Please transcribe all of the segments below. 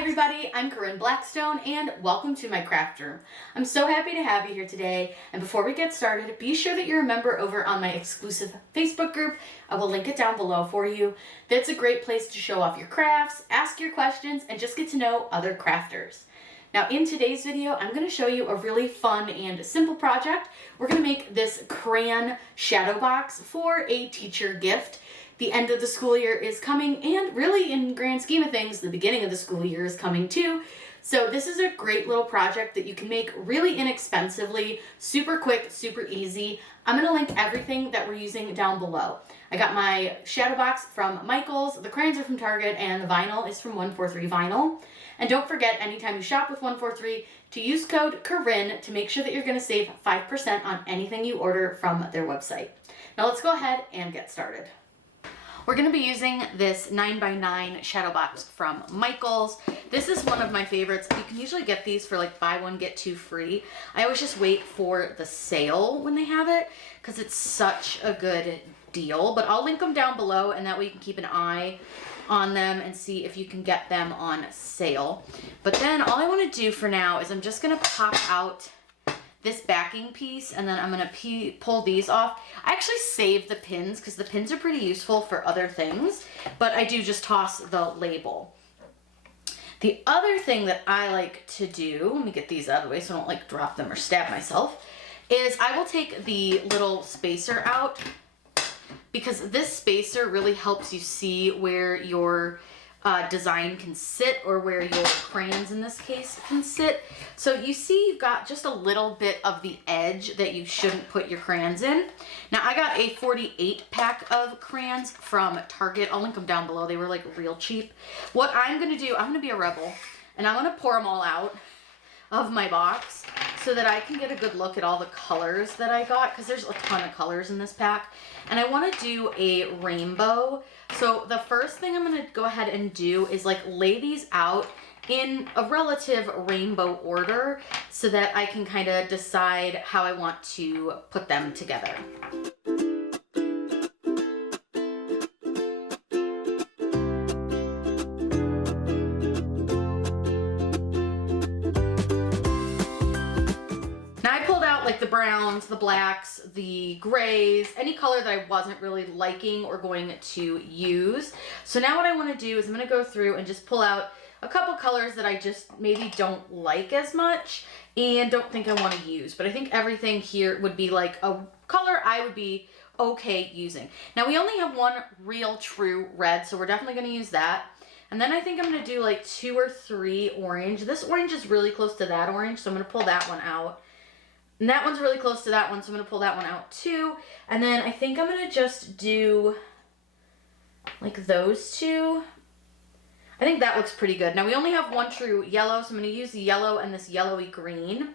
everybody, I'm Corinne Blackstone and welcome to my craft room. I'm so happy to have you here today, and before we get started, be sure that you're a member over on my exclusive Facebook group. I will link it down below for you. That's a great place to show off your crafts, ask your questions, and just get to know other crafters. Now in today's video, I'm going to show you a really fun and simple project. We're going to make this crayon shadow box for a teacher gift. The end of the school year is coming, and really in grand scheme of things, the beginning of the school year is coming too. So this is a great little project that you can make really inexpensively, super quick, super easy. I'm going to link everything that we're using down below. I got my shadow box from Michael's, the crayons are from Target, and the vinyl is from 143 Vinyl. And don't forget, anytime you shop with 143, to use code Corinne to make sure that you're going to save 5% on anything you order from their website. Now let's go ahead and get started. We're going to be using this 9x9 shadow box from Michael's. This is one of my favorites. You can usually get these for like buy one, get two free. I always just wait for the sale when they have it because it's such a good deal. But I'll link them down below, and that way you can keep an eye on them and see if you can get them on sale. But then all I want to do for now is I'm just going to pop out this backing piece, and then I'm going to pull these off. I actually save the pins because the pins are pretty useful for other things, but I do just toss the label. The other thing that I like to do, let me get these out of the way so I don't like drop them or stab myself, is I will take the little spacer out, because this spacer really helps you see where your design can sit, or where your crayons in this case can sit. So you see you've got just a little bit of the edge that you shouldn't put your crayons in. Now I got a 48 pack of crayons from Target. I'll link them down below. They were like real cheap. What I'm going to do, I'm going to be a rebel, and I'm going to pour them all out of my box so that I can get a good look at all the colors that I got, because there's a ton of colors in this pack. And I want to do a rainbow. So the first thing I'm going to go ahead and do is like lay these out in a relative rainbow order so that I can kind of decide how I want to put them together. The browns, the blacks, the grays, any color that I wasn't really liking or going to use. So now what I want to do is I'm going to go through and just pull out a couple colors that I just maybe don't like as much and don't think I want to use. But I think everything here would be like a color I would be okay using. Now we only have one real true red, so we're definitely going to use that. And then I think I'm going to do like 2 or 3 orange. This orange is really close to that orange, so I'm going to pull that one out. And that one's really close to that one, so I'm going to pull that one out too. And then I think I'm going to just do like those two. I think that looks pretty good. Now we only have one true yellow, so I'm going to use the yellow and this yellowy green.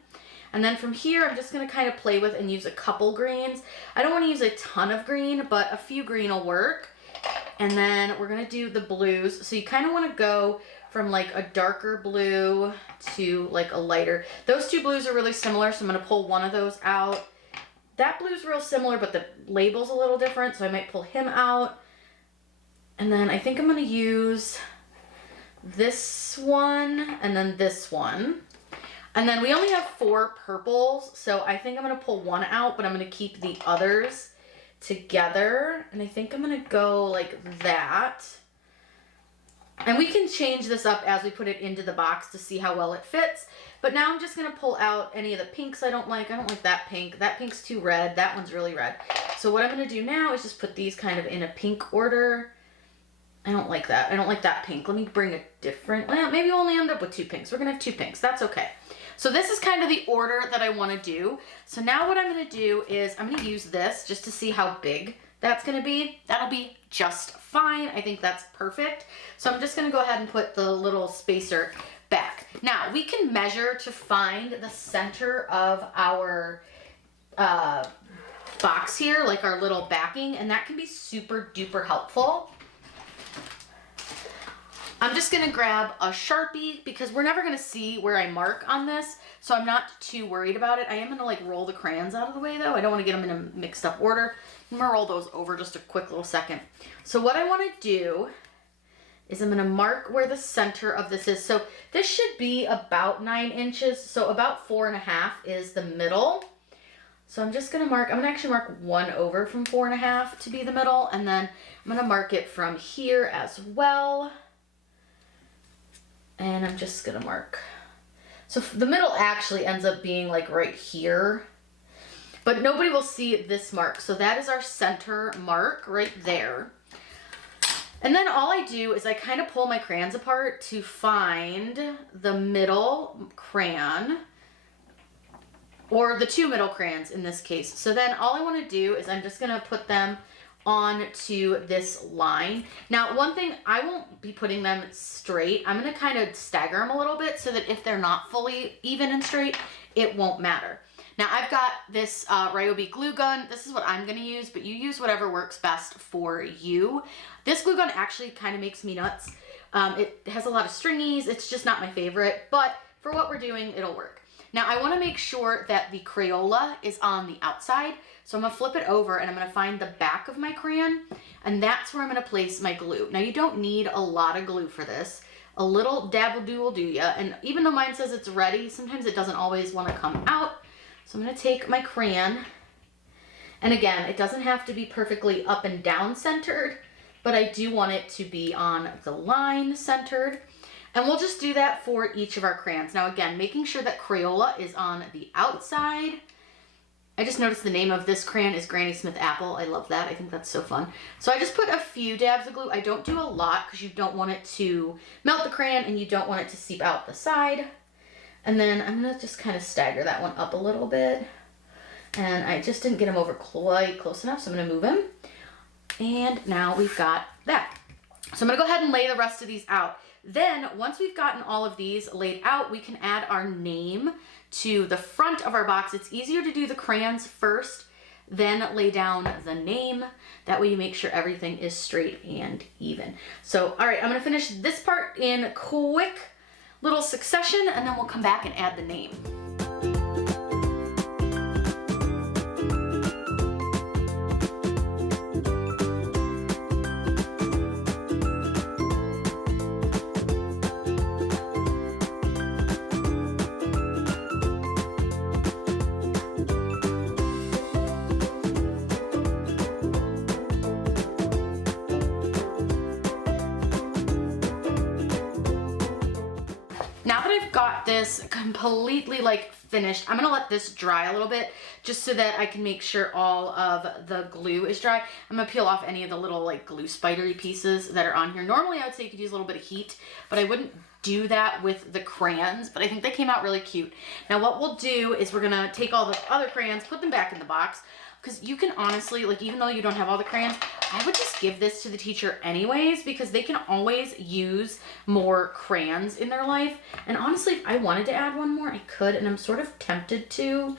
And then from here, I'm just going to kind of play with and use a couple greens. I don't want to use a ton of green, but a few green will work. And then we're going to do the blues. So you kind of want to go from like a darker blue to like a lighter. Those two blues are really similar, so I'm going to pull one of those out. That blue's real similar, but the label's a little different, so I might pull him out. And then I think I'm going to use this one and then this one. And then we only have 4 purples, so I think I'm going to pull one out, but I'm going to keep the others together. And I think I'm going to go like that. And we can change this up as we put it into the box to see how well it fits. But now I'm just going to pull out any of the pinks I don't like. I don't like that pink. That pink's too red. That one's really red. So what I'm going to do now is just put these kind of in a pink order. I don't like that. I don't like that pink. Let me bring a different... Well, maybe we'll only end up with 2 pinks. We're going to have 2 pinks. That's okay. So this is kind of the order that I want to do. So now what I'm going to do is I'm going to use this just to see how big that's going to be. That'll be just fine. I think that's perfect. So I'm just going to go ahead and put the little spacer back. Now we can measure to find the center of our box here, like our little backing, and that can be super duper helpful. I'm just going to grab a Sharpie because we're never going to see where I mark on this, so I'm not too worried about it. I am going to like roll the crayons out of the way though. I don't want to get them in a mixed up order. I'm going to roll those over just a quick little second. So what I want to do is I'm gonna mark where the center of this is. So this should be about 9 inches. So about 4.5 is the middle. So I'm just gonna mark, I'm gonna actually mark 1 over from 4.5 to be the middle. And then I'm gonna mark it from here as well. And I'm just gonna mark. So the middle actually ends up being like right here, but nobody will see this mark. So that is our center mark right there. And then all I do is I kind of pull my crayons apart to find the middle crayon, or the 2 middle crayons in this case. So then all I want to do is I'm just going to put them onto this line. Now, one thing, I won't be putting them straight. I'm going to kind of stagger them a little bit so that if they're not fully even and straight, it won't matter. Now I've got this Ryobi glue gun. This is what I'm gonna use, but you use whatever works best for you. This glue gun actually kind of makes me nuts. It has a lot of stringies. It's just not my favorite, but for what we're doing, it'll work. Now I wanna make sure that the Crayola is on the outside. So I'm gonna flip it over and I'm gonna find the back of my crayon, and that's where I'm gonna place my glue. Now you don't need a lot of glue for this. A little dab will do ya. And even though mine says it's ready, sometimes it doesn't always wanna come out. So I'm going to take my crayon, and again, it doesn't have to be perfectly up and down centered, but I do want it to be on the line centered. And we'll just do that for each of our crayons. Now again, making sure that Crayola is on the outside. I just noticed the name of this crayon is Granny Smith Apple. I love that. I think that's so fun. So I just put a few dabs of glue. I don't do a lot because you don't want it to melt the crayon and you don't want it to seep out the side. And then I'm gonna just kind of stagger that one up a little bit. And I just didn't get him over quite close enough, so I'm gonna move him. And now we've got that. So I'm gonna go ahead and lay the rest of these out. Then once we've gotten all of these laid out, we can add our name to the front of our box. It's easier to do the crayons first, then lay down the name. That way you make sure everything is straight and even. So, all right, I'm gonna finish this part in quick little succession, and then we'll come back and add the name. Now that I've got this completely like finished, I'm gonna let this dry a little bit just so that I can make sure all of the glue is dry. I'm gonna peel off any of the little like glue spidery pieces that are on here. Normally I would say you could use a little bit of heat, but I wouldn't do that with the crayons, but I think they came out really cute. Now what we'll do is we're gonna take all the other crayons, put them back in the box, because you can honestly, like, even though you don't have all the crayons, I would just give this to the teacher anyways, because they can always use more crayons in their life. And honestly, if I wanted to add one more, I could, and I'm sort of tempted to,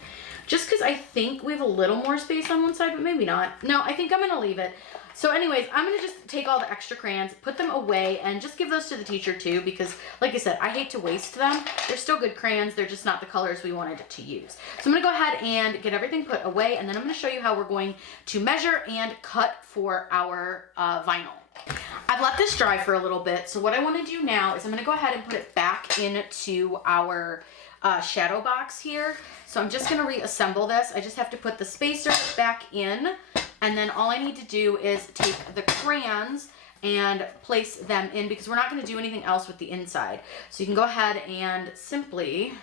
just because I think we have a little more space on one side, but maybe not. No, I think I'm gonna leave it. So anyways, I'm gonna just take all the extra crayons, put them away, and just give those to the teacher too, because like I said, I hate to waste them. They're still good crayons, they're just not the colors we wanted to use. So I'm gonna go ahead and get everything put away, and then I'm gonna show you how we're going to measure and cut for our vinyl. I've let this dry for a little bit, so what I wanna do now is I'm gonna go ahead and put it back into our shadow box here. So I'm just gonna reassemble this. I just have to put the spacer back in, and then all I need to do is take the crayons and place them in, because we're not gonna do anything else with the inside. So you can go ahead and simply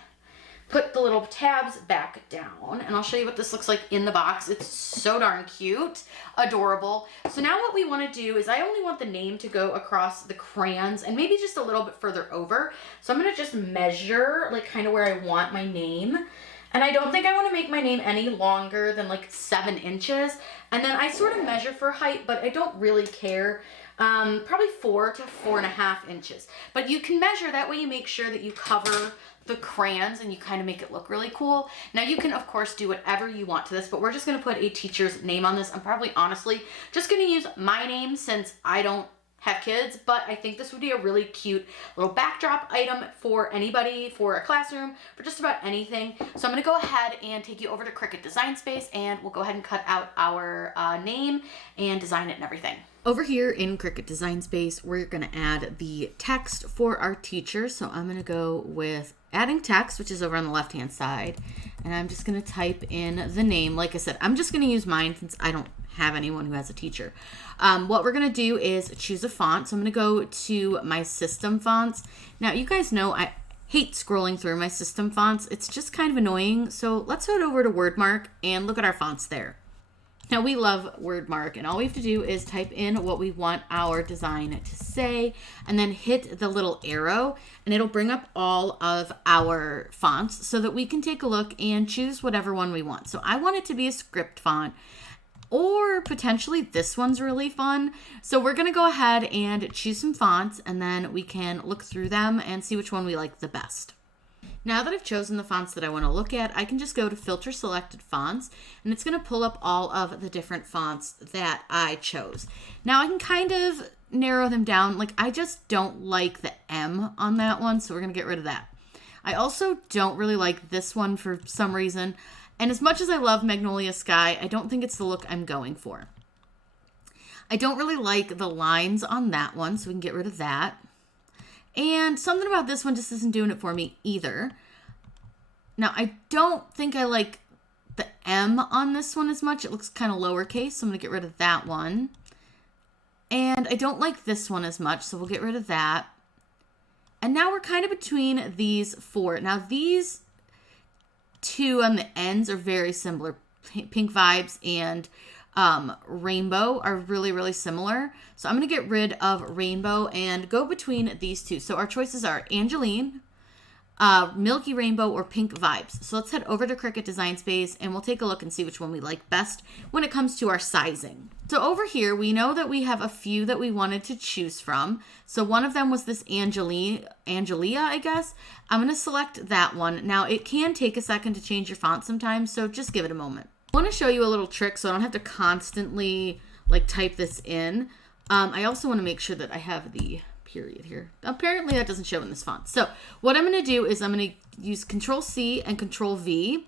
put the little tabs back down, and I'll show you what this looks like in the box. It's so darn cute, adorable. So now what we wanna do is I only want the name to go across the crayons and maybe just a little bit further over. So I'm gonna just measure like kind of where I want my name. And I don't think I want to make my name any longer than like 7 inches. And then I sort of measure for height, but I don't really care. Probably 4 to 4.5 inches. But you can measure, that way you make sure that you cover the crayons and you kind of make it look really cool. Now you can of course do whatever you want to this, but we're just going to put a teacher's name on this. I'm probably honestly just going to use my name since I don't have kids, but I think this would be a really cute little backdrop item for anybody, for a classroom, for just about anything. So I'm gonna go ahead and take you over to Cricut Design Space, and we'll go ahead and cut out our name and design it and everything. Over here in Cricut Design Space, we're going to add the text for our teacher. So I'm going to go with adding text, which is over on the left-hand side. And I'm just going to type in the name. Like I said, I'm just going to use mine since I don't have anyone who has a teacher. What we're going to do is choose a font. So I'm going to go to my system fonts. Now, you guys know I hate scrolling through my system fonts. It's just kind of annoying. So let's head over to wordmark and look at our fonts there. Now we love wordmark, and all we have to do is type in what we want our design to say and then hit the little arrow, and it'll bring up all of our fonts so that we can take a look and choose whatever one we want. So I want it to be a script font, or potentially this one's really fun. So we're going to go ahead and choose some fonts, and then we can look through them and see which one we like the best. Now that I've chosen the fonts that I want to look at, I can just go to Filter Selected Fonts, and it's going to pull up all of the different fonts that I chose. Now I can kind of narrow them down. Like, I just don't like the M on that one, so we're going to get rid of that. I also don't really like this one for some reason, and as much as I love Magnolia Sky, I don't think it's the look I'm going for. I don't really like the lines on that one, so we can get rid of that. And something about this one just isn't doing it for me either. Now, I don't think I like the M on this one as much. It looks kind of lowercase, so I'm going to get rid of that one. And I don't like this one as much, so we'll get rid of that. And now we're kind of between these four. Now, these two on the ends are very similar. Pink Vibes and Rainbow are really, really similar. So I'm going to get rid of Rainbow and go between these two. So our choices are Angeline, Milky Rainbow, or Pink Vibes. So let's head over to Cricut Design Space and we'll take a look and see which one we like best when it comes to our sizing. So over here, we know that we have a few that we wanted to choose from. So one of them was this Angelia, I guess. I'm going to select that one. Now it can take a second to change your font sometimes, so just give it a moment. I want to show you a little trick so I don't have to constantly like type this in. I also want to make sure that I have the period here. Apparently that doesn't show in this font. So what I'm going to do is I'm going to use Control C and Control V,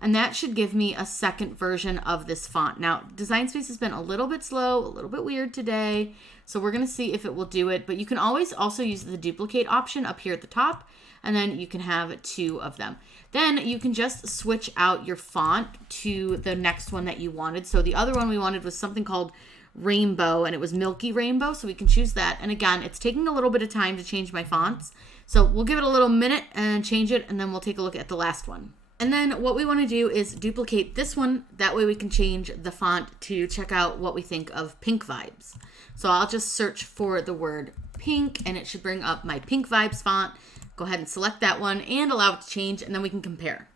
and that should give me a second version of this font. Now, Design Space has been a little bit slow, a little bit weird today, so we're going to see if it will do it. But you can always also use the duplicate option up here at the top, and then you can have two of them. Then you can just switch out your font to the next one that you wanted. So the other one we wanted was something called Rainbow, and it was Milky Rainbow, so we can choose that. And again, it's taking a little bit of time to change my fonts, so we'll give it a little minute and change it, and then we'll take a look at the last one. And then what we want to do is duplicate this one. That way we can change the font to check out what we think of Pink Vibes. So I'll just search for the word pink, and it should bring up my Pink Vibes font. Go ahead and select that one and allow it to change, and then we can compare.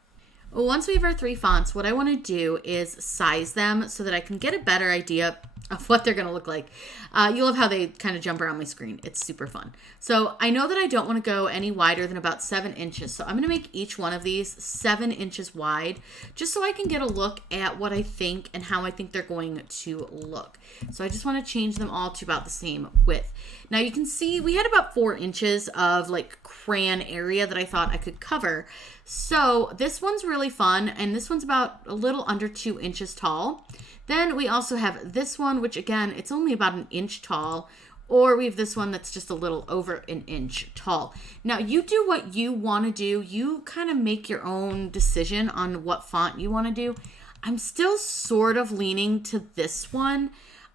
Well, once we have our three fonts, what I want to do is size them so that I can get a better idea of what they're going to look like. You love how they kind of jump around my screen. It's super fun. So I know that I don't want to go any wider than about 7 inches. So I'm going to make each one of these 7 inches wide, just so I can get a look at what I think and how I think they're going to look. So I just want to change them all to about the same width. Now you can see we had about 4 inches of like crayon area that I thought I could cover. So this one's really fun, and this one's about a little under 2 inches tall. Then we also have this one, which again, it's only about 1 inch tall, or we have this one that's just a little over 1 inch tall. Now you do what you want to do. You kind of make your own decision on what font you want to do. I'm still sort of leaning to this one.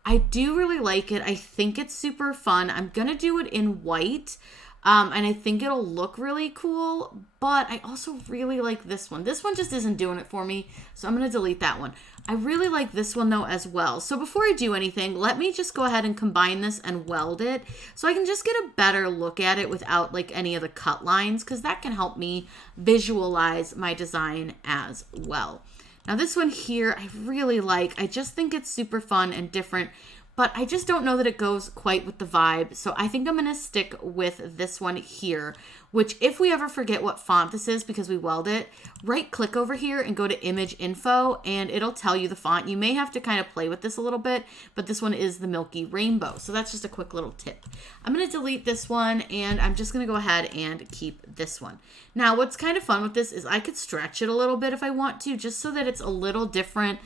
I do really like it. I think it's super fun. I'm going to do it in white. And I think it'll look really cool, but I also really like this one. This one just isn't doing it for me, so I'm going to delete that one. I really like this one though as well. So before I do anything, let me just go ahead and combine this and weld it so I can just get a better look at it without like any of the cut lines, because that can help me visualize my design as well. Now this one here, I really like. I just think it's super fun and different, but I just don't know that it goes quite with the vibe. So I think I'm going to stick with this one here, which if we ever forget what font this is because we weld it, right click over here and go to image info, and it'll tell you the font. You may have to kind of play with this a little bit, but this one is the Milky Rainbow. So that's just a quick little tip. I'm going to delete this one, and I'm just going to go ahead and keep this one. Now what's kind of fun with this is I could stretch it a little bit if I want to, just so that it's a little different,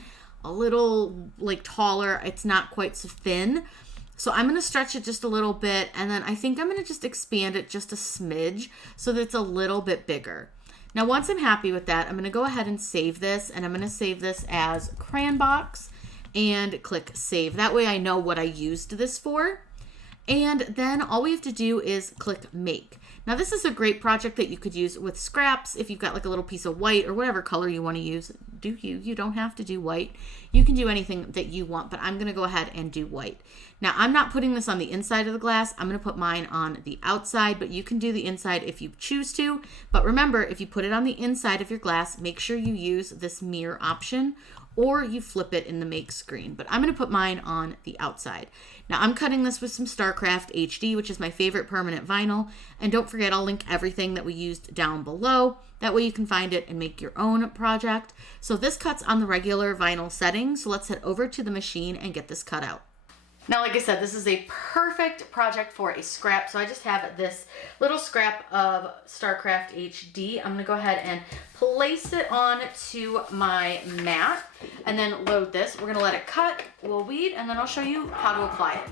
a little like taller. It's not quite so thin. So I'm going to stretch it just a little bit, and then I think I'm going to just expand it just a smidge so that it's a little bit bigger. Now, once I'm happy with that, I'm going to go ahead and save this, and I'm going to save this as Crayon Box and click Save. That way I know what I used this for. And then all we have to do is click Make. Now, this is a great project that you could use with scraps. If you've got like a little piece of white or whatever color you want to use, you don't have to do white. You can do anything that you want, but I'm going to go ahead and do white. Now, I'm not putting this on the inside of the glass. I'm going to put mine on the outside, but you can do the inside if you choose to. But remember, if you put it on the inside of your glass, make sure you use this mirror option, or you flip it in the make screen. But I'm going to put mine on the outside. Now, I'm cutting this with some StarCraft HD, which is my favorite permanent vinyl. And don't forget, I'll link everything that we used down below. That way you can find it and make your own project. So this cuts on the regular vinyl setting. So let's head over to the machine and get this cut out. Now, like I said, this is a perfect project for a scrap. So I just have this little scrap of StarCraft HD. I'm going to go ahead and place it on to my mat and then load this. We're going to let it cut. We'll weed, and then I'll show you how to apply it.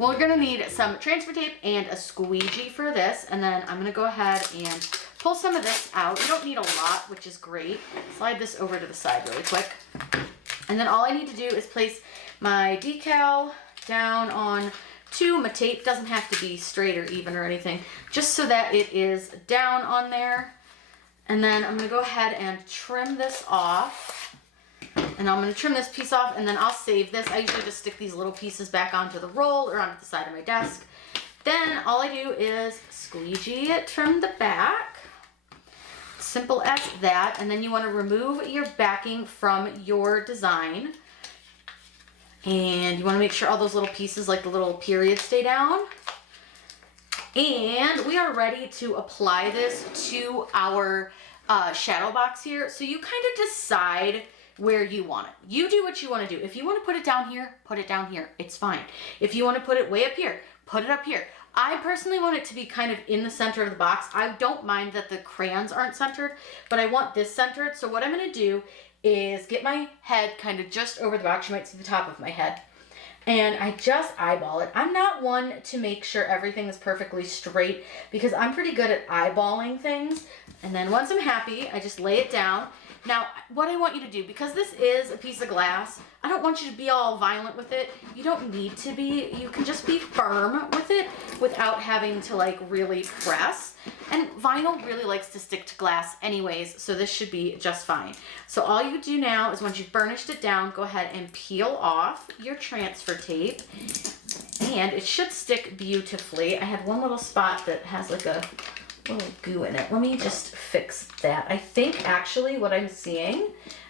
We're going to need some transfer tape and a squeegee for this, and then I'm going to go ahead and pull some of this out. You don't need a lot, which is great. Slide this over to the side really quick. And then all I need to do is place my decal down on to my tape. Doesn't have to be straight or even or anything, just so that it is down on there. And then I'm going to go ahead and trim this off. And I'm going to trim this piece off, and then I'll save this. I usually just stick these little pieces back onto the roll or onto the side of my desk. Then all I do is squeegee it, trim the back. Simple as that. And then you want to remove your backing from your design. And you want to make sure all those little pieces, like the little periods, stay down. And we are ready to apply this to our shadow box here. So you kind of decide where you want it. You do what you want to do. If you want to put it down here, put it down here. It's fine. If you want to put it way up here, put it up here. I personally want it to be kind of in the center of the box. I don't mind that the crayons aren't centered, but I want this centered. So what I'm going to do is get my head kind of just over the box. You might see the top of my head. And I just eyeball it. I'm not one to make sure everything is perfectly straight because I'm pretty good at eyeballing things. And then once I'm happy, I just lay it down. Now, what I want you to do, because this is a piece of glass, I don't want you to be all violent with it. You don't need to be. You can just be firm with it without having to like really press. And vinyl really likes to stick to glass anyways, so this should be just fine. So all you do now is once you've burnished it down, go ahead and peel off your transfer tape. And it should stick beautifully. I had one little spot that has like a little goo in it. Let me just fix that. I think actually what I'm seeing,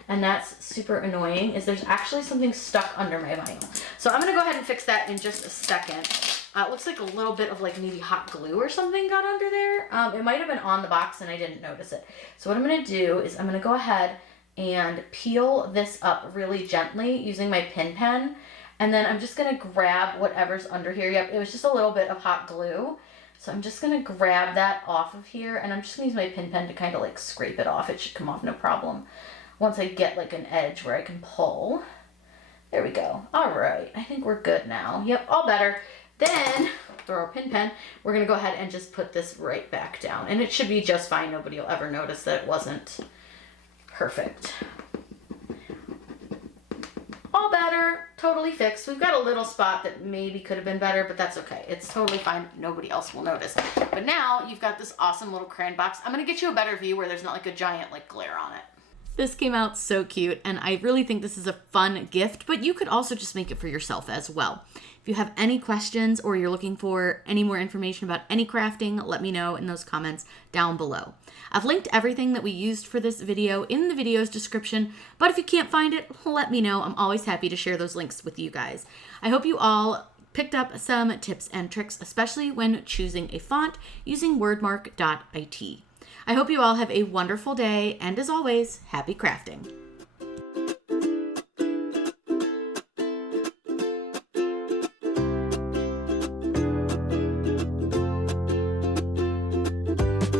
and that's super annoying, is there's actually something stuck under my vinyl. So I'm going to go ahead and fix that in just a second. It looks like a little bit of like maybe hot glue or something got under there. It might have been on the box and I didn't notice it. So what I'm going to do is I'm going to go ahead and peel this up really gently using my pin pen. And then I'm just going to grab whatever's under here. Yep, it was just a little bit of hot glue. So I'm just going to grab that off of here, and I'm just going to use my pin pen to kind of like scrape it off. It should come off no problem once I get like an edge where I can pull. There we go. All right, I think we're good now. Yep, all better. Then, throw our pin pen, we're going to go ahead and just put this right back down. And it should be just fine. Nobody will ever notice that it wasn't perfect. All better, totally fixed. We've got a little spot that maybe could have been better, but that's okay. It's totally fine. Nobody else will notice. But now you've got this awesome little crayon box. I'm going to get you a better view where there's not like a giant like glare on it. This came out so cute, and I really think this is a fun gift, but you could also just make it for yourself as well. If you have any questions or you're looking for any more information about any crafting, let me know in those comments down below. I've linked everything that we used for this video in the video's description, but if you can't find it, let me know. I'm always happy to share those links with you guys. I hope you all picked up some tips and tricks, especially when choosing a font using wordmark.it. I hope you all have a wonderful day, and as always, happy crafting.